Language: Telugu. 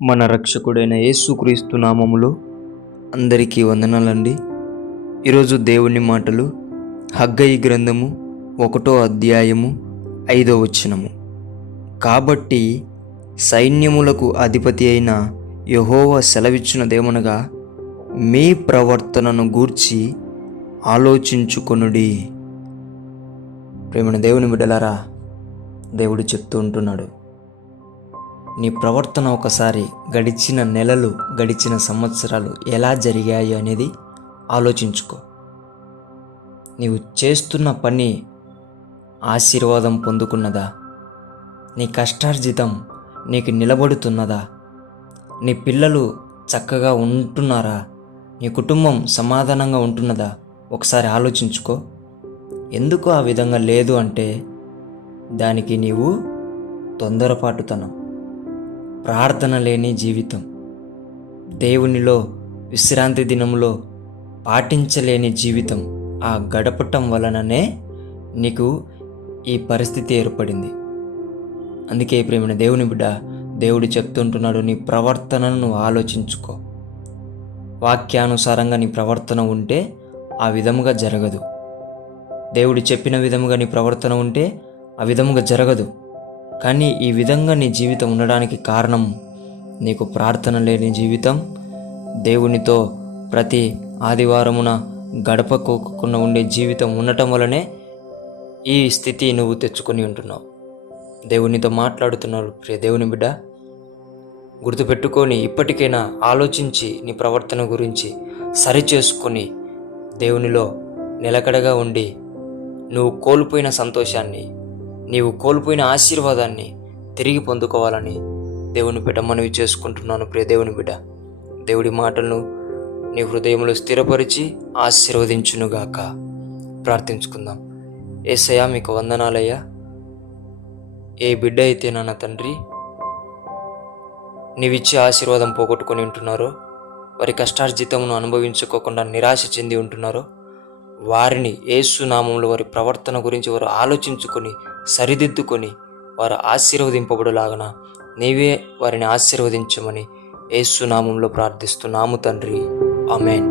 మన రక్షకుడైన యేసుక్రీస్తు నామములో అందరికీ వందనాలండి. ఈరోజు దేవుని మాటలు హగ్గయి గ్రంథము 1వ అధ్యాయము 5వ వచనము. కాబట్టి సైన్యములకు అధిపతి అయిన యెహోవా సెలవిచ్చినదేమనగా, మీ ప్రవర్తనను గూర్చి ఆలోచించుకొనుడి. ప్రేమణ దేవుని బిడ్డలారా, దేవుడు చెప్తూ ఉంటున్నాడు, నీ ప్రవర్తన ఒకసారి గడిచిన నెలలు, గడిచిన సంవత్సరాలు ఎలా జరిగాయి అనేది ఆలోచించుకో. నీవు చేస్తున్న పని ఆశీర్వాదం పొందుకున్నదా? నీ కష్టార్జితం నీకు నిలబడుతున్నదా? నీ పిల్లలు చక్కగా ఉంటున్నారా? నీ కుటుంబం సమాధానంగా ఉంటున్నదా? ఒకసారి ఆలోచించుకో. ఎందుకు ఆ విధంగా లేదు అంటే, దానికి నీవు తొందరపాటుతనం, ప్రార్థన లేని జీవితం, దేవునిలో విశ్రాంతి దినంలో పాటించలేని జీవితం, ఆ గడపటం వలననే నీకు ఈ పరిస్థితి ఏర్పడింది. అందుకే ప్రేమైన దేవుని బిడ్డ, దేవుడు చెప్తుంటున్నాడు, నీ ప్రవర్తనను నువ్వు ఆలోచించుకో. వాక్యానుసారంగా నీ ప్రవర్తన ఉంటే ఆ విధముగా జరగదు. దేవుడు చెప్పిన విధముగా నీ ప్రవర్తన ఉంటే ఆ విధముగా జరగదు. కానీ ఈ విధంగా నీ జీవితం ఉండడానికి కారణం నీకు ప్రార్థన లేని జీవితం, దేవునితో ప్రతి ఆదివారమున గడపకోకుండా ఉండే జీవితం ఉండటం వలనే ఈ స్థితి నువ్వు తెచ్చుకొని ఉంటున్నావు. దేవునితో మాట్లాడుతున్నాడు ప్రియ దేవుని బిడ్డ. గుర్తుపెట్టుకొని ఇప్పటికైనా ఆలోచించి నీ ప్రవర్తన గురించి సరిచేసుకొని దేవునిలో నిలకడగా ఉండి నువ్వు కోల్పోయిన సంతోషాన్ని, నీవు కోల్పోయిన ఆశీర్వాదాన్ని తిరిగి పొందుకోవాలని దేవుని బిడ్డ మనవి చేసుకుంటున్నాను. ప్రియ దేవుని బిడ్డ, దేవుడి మాటలను నీ హృదయంలో స్థిరపరిచి ఆశీర్వదించునుగాక. ప్రార్థించుకుందాం. యేసయ్యా, మీకు వందనాలయ్యా. ఏ బిడ్డ అయితే నాన్న తండ్రి నీవిచ్చే ఆశీర్వాదం పోగొట్టుకొని ఉంటున్నారో, వారి కష్టార్జితమును అనుభవించుకోకుండా నిరాశ చెంది ఉంటున్నారో, వారిని యేసు నామములో వారి ప్రవర్తన గురించి వారు ఆలోచించుకొని సరిదిద్దుకొని వారు ఆశీర్వదింపబడులాగన నీవే వారిని ఆశీర్వదించమని యేసు నామములో ప్రార్థిస్తున్నాము తండ్రి. ఆమేన్.